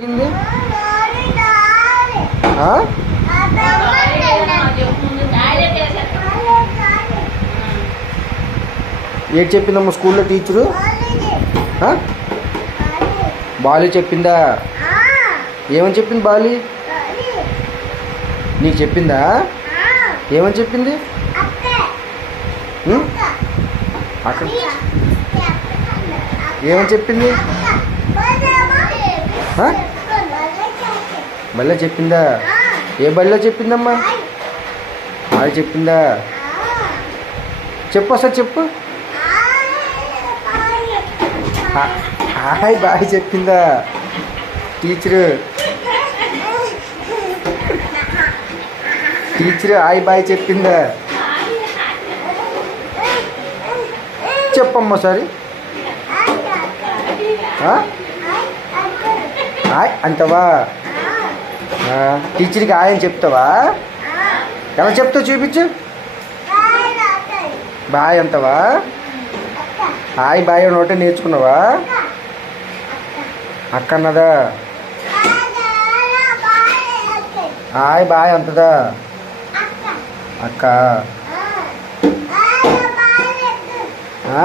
ఏం చెప్పిందమ్మా స్కూల్లో teacher? Bali చెప్పిందా? ఏమని చెప్పింది బాలి నీకు చెప్పిందా? ఏమని చెప్పింది? అక్కడ ఏమని చెప్పింది? ఆ? బల్ల చెప్పిందా? ఏ బల్ల చెప్పిందమ్మా? బాలి చెప్పిందా? చెప్పు అసలు చెప్పు. హాయ్ బాయ్ చెప్పిందా? టీచరు. టీచర్ హాయ్ బాయ్ చెప్పిందా? చెప్పమ్మా సరే అంటవా? టీచర్కి హాయ్ అని చెప్తావా? ఎలా చెప్తావు చూపించు. బాయ్ అంటవా? హాయ్ బాయ్ అని ఒకటే నేర్చుకున్నావా? అక్క అన్నదా హాయ్ బాయ్ అంతదా? అక్క. ఆ?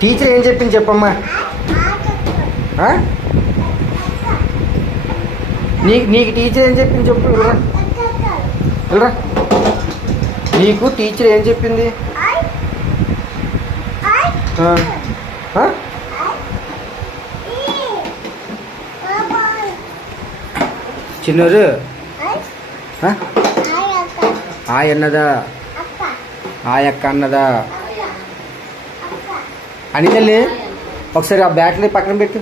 టీచర్ ఏం చెప్పింది చెప్పమ్మా? నీకు నీకు టీచర్ ఏం చెప్పింది చెప్పు వెళ్ళరా. వెళ్ళరా. నీకు టీచర్ ఏం చెప్పింది? చిన్నోరు. ఆ? హాయ్ అన్నదా? హాయ్ అక్క అన్నదా అని తల్లి ఒకసారి ఆ బ్యాటరీ పక్కన పెట్టు.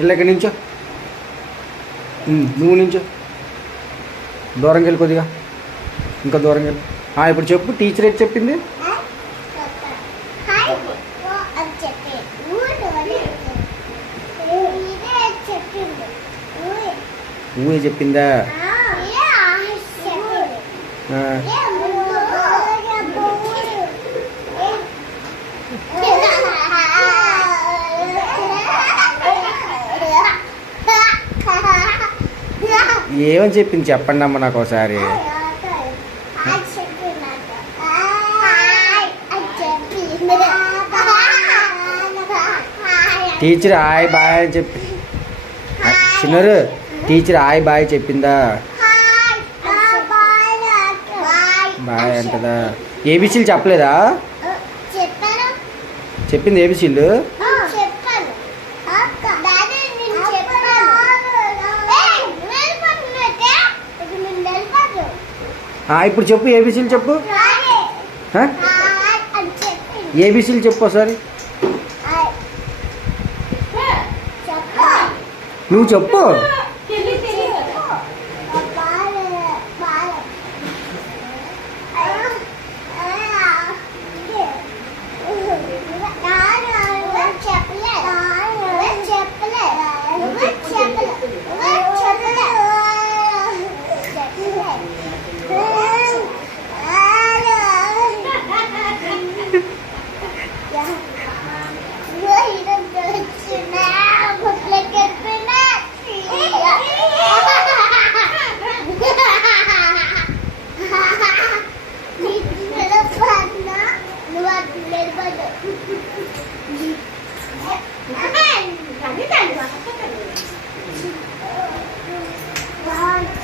ఇళ్ళకి నించో? ఉమ్, నువ్వు నించో. దూరంగా వెళ్ళి కొద్దిగా. ఇంకా దూరంగా వెళ్ళి. ఆ, ఇప్పుడు చెప్పు టీచర్ ఏది చెప్పింది? నువ్వే చెప్పిందా? ఏమని చెప్పింది చెప్పండి అమ్మ నాకు ఒకసారి. టీచర్ హాయ్ బాయ్ అని చెప్పి. చిన్నరు టీచర్ హాయ్ బాయ్ చెప్పిందా? బాయ్ అంటదా? ఏబిసీలు చెప్పలేదా? చెప్పింది ఏబిసీలు ఇప్పుడు చెప్పు ఏబిసీలు చెప్పు. ఏబిసీలు చెప్పు ఒకసారి. నువ్వు చెప్పు. 안 된다는 거 같거든요. 와.